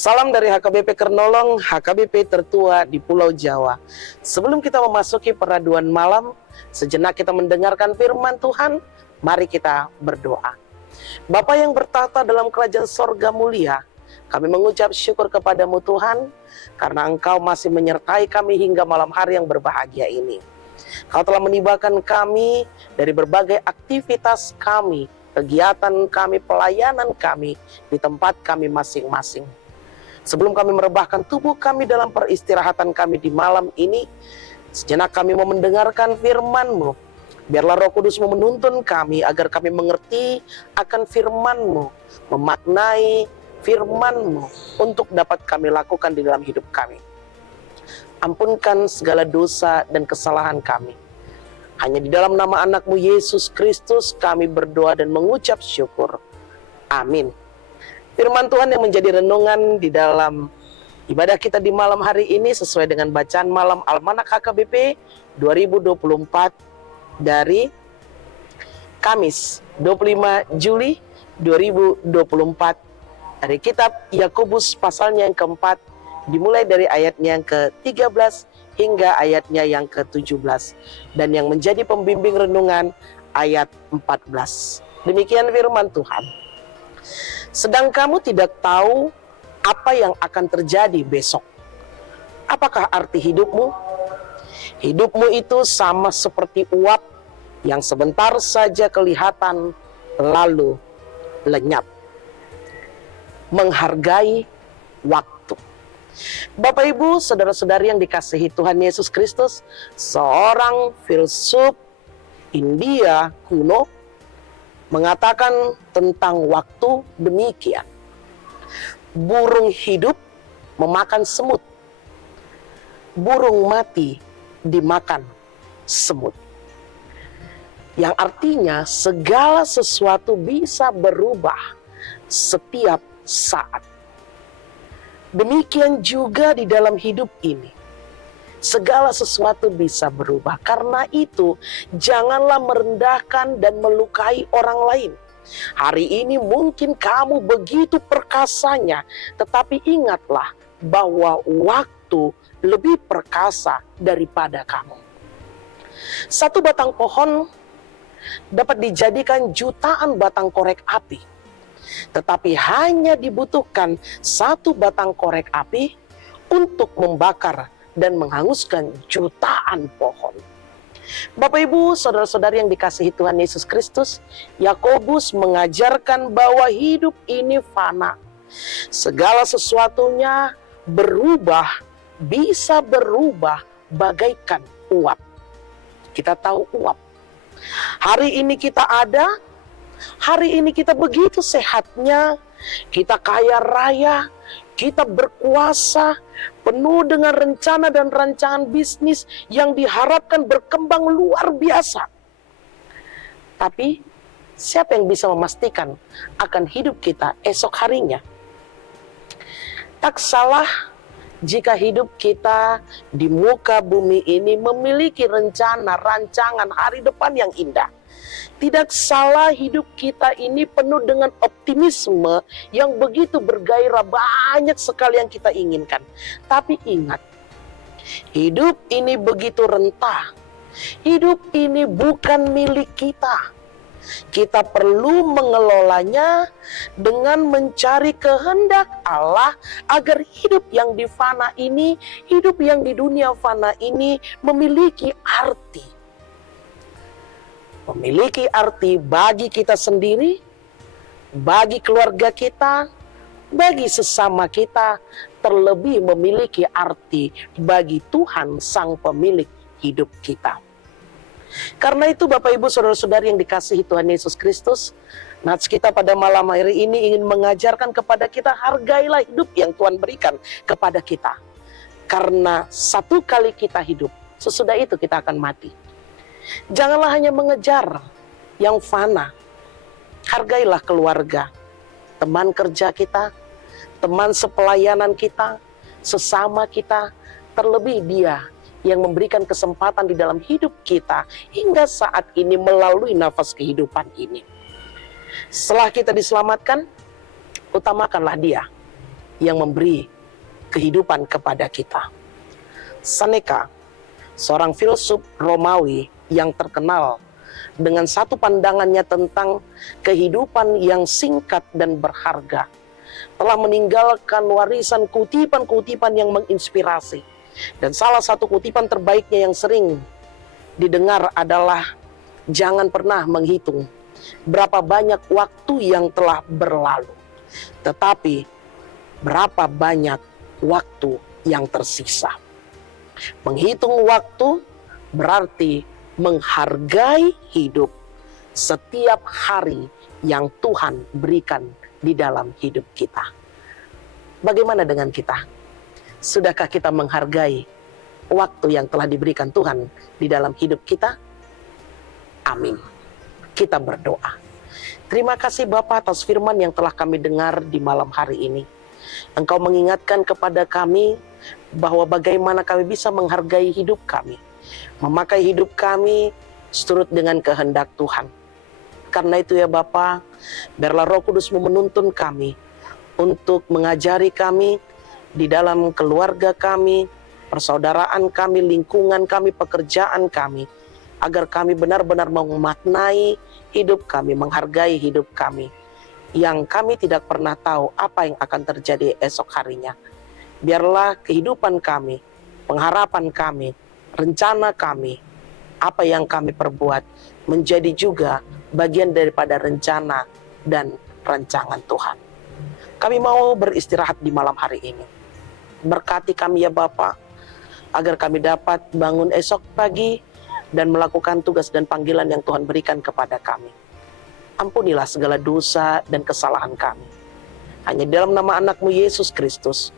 Salam dari HKBP Kernolong, HKBP tertua di Pulau Jawa. Sebelum kita memasuki peraduan malam, sejenak kita mendengarkan firman Tuhan. Mari kita berdoa. Bapa yang bertahta dalam kerajaan sorga mulia, kami mengucap syukur kepadamu Tuhan, karena Engkau masih menyertai kami hingga malam hari yang berbahagia ini. Kau telah menibahkan kami dari berbagai aktivitas kami, kegiatan kami, pelayanan kami di tempat kami masing-masing. Sebelum kami merebahkan tubuh kami dalam peristirahatan kami di malam ini, sejenak kami mau mendengarkan firman-Mu. Biarlah Roh Kudus menuntun kami agar kami mengerti akan firman-Mu, memaknai firman-Mu untuk dapat kami lakukan di dalam hidup kami. Ampunkan segala dosa dan kesalahan kami. Hanya di dalam nama anak-Mu Yesus Kristus kami berdoa dan mengucap syukur. Amin. Firman Tuhan yang menjadi renungan di dalam ibadah kita di malam hari ini sesuai dengan bacaan malam Almanak HKBP 2024 dari Kamis 25 Juli 2024 dari kitab Yakobus pasalnya yang keempat, dimulai dari ayatnya yang ke-13 hingga ayatnya yang ke-17, dan yang menjadi pembimbing renungan ayat 14. Demikian firman Tuhan. Sedang kamu tidak tahu apa yang akan terjadi besok. Apakah arti hidupmu? Hidupmu itu sama seperti uap yang sebentar saja kelihatan lalu lenyap. Menghargai waktu. Bapak Ibu, saudara-saudari yang dikasihi Tuhan Yesus Kristus, seorang filsuf India kuno mengatakan tentang waktu demikian. Burung hidup memakan semut. Burung mati dimakan semut. Yang artinya segala sesuatu bisa berubah setiap saat. Demikian juga di dalam hidup ini. Segala sesuatu bisa berubah. Karena itu, janganlah merendahkan dan melukai orang lain. Hari ini mungkin kamu begitu perkasanya, tetapi ingatlah bahwa waktu lebih perkasa daripada kamu. Satu batang pohon dapat dijadikan jutaan batang korek api, tetapi hanya dibutuhkan satu batang korek api untuk membakar dan menghanguskan jutaan pohon. Bapak Ibu, saudara-saudari yang dikasihi Tuhan Yesus Kristus, Yakobus mengajarkan bahwa hidup ini fana. Segala sesuatunya berubah, bisa berubah bagaikan uap. Kita tahu uap. Hari ini kita ada, hari ini kita begitu sehatnya, kita kaya raya, kita berkuasa, penuh dengan rencana dan rancangan bisnis yang diharapkan berkembang luar biasa. Tapi siapa yang bisa memastikan akan hidup kita esok harinya? Tak salah jika hidup kita di muka bumi ini memiliki rencana, rancangan hari depan yang indah. Tidak salah hidup kita ini penuh dengan optimisme yang begitu bergairah, banyak sekali yang kita inginkan. Tapi ingat, hidup ini begitu rentah. Hidup ini bukan milik kita. Kita perlu mengelolanya dengan mencari kehendak Allah agar hidup yang di fana ini, hidup yang di dunia fana ini memiliki arti. Memiliki arti bagi kita sendiri, bagi keluarga kita, bagi sesama kita, terlebih memiliki arti bagi Tuhan Sang Pemilik hidup kita. Karena itu Bapak Ibu Saudara-saudari yang dikasihi Tuhan Yesus Kristus, nats kita pada malam hari ini ingin mengajarkan kepada kita, hargailah hidup yang Tuhan berikan kepada kita. Karena satu kali kita hidup, sesudah itu kita akan mati. Janganlah hanya mengejar yang fana. Hargailah keluarga, teman kerja kita, teman sepelayanan kita, sesama kita, terlebih dia yang memberikan kesempatan di dalam hidup kita hingga saat ini melalui nafas kehidupan ini. Setelah kita diselamatkan, utamakanlah dia. yang memberi kehidupan kepada kita. Seneca, seorang filsuf Romawi yang terkenal dengan satu pandangannya tentang kehidupan yang singkat dan berharga, telah meninggalkan warisan kutipan-kutipan yang menginspirasi. Dan salah satu kutipan terbaiknya yang sering didengar adalah, jangan pernah menghitung berapa banyak waktu yang telah berlalu, tetapi berapa banyak waktu yang tersisa. Menghitung waktu berarti menghargai hidup, setiap hari yang Tuhan berikan di dalam hidup kita. Bagaimana dengan kita? Sudahkah kita menghargai waktu yang telah diberikan Tuhan di dalam hidup kita? Amin. Kita berdoa. Terima kasih Bapa atas firman yang telah kami dengar di malam hari ini. Engkau mengingatkan kepada kami bahwa bagaimana kami bisa menghargai hidup kami, memakai hidup kami seturut dengan kehendak Tuhan. Karena itu ya Bapa, biarlah Roh Kudus menuntun kami untuk mengajari kami di dalam keluarga kami, persaudaraan kami, lingkungan kami, pekerjaan kami, agar kami benar-benar memaknai hidup kami, menghargai hidup kami, yang kami tidak pernah tahu apa yang akan terjadi esok harinya. Biarlah kehidupan kami, pengharapan kami, rencana kami, apa yang kami perbuat menjadi juga bagian daripada rencana dan rancangan Tuhan. Kami mau beristirahat di malam hari ini. Berkati kami ya Bapa, agar kami dapat bangun esok pagi dan melakukan tugas dan panggilan yang Tuhan berikan kepada kami. Ampunilah segala dosa dan kesalahan kami. Hanya dalam nama anak-Mu Yesus Kristus,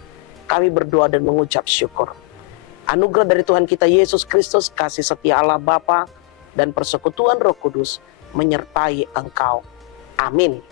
kami berdoa dan mengucap syukur. Anugerah dari Tuhan kita Yesus Kristus, kasih setia Allah Bapa, dan persekutuan Roh Kudus menyertai engkau. Amin.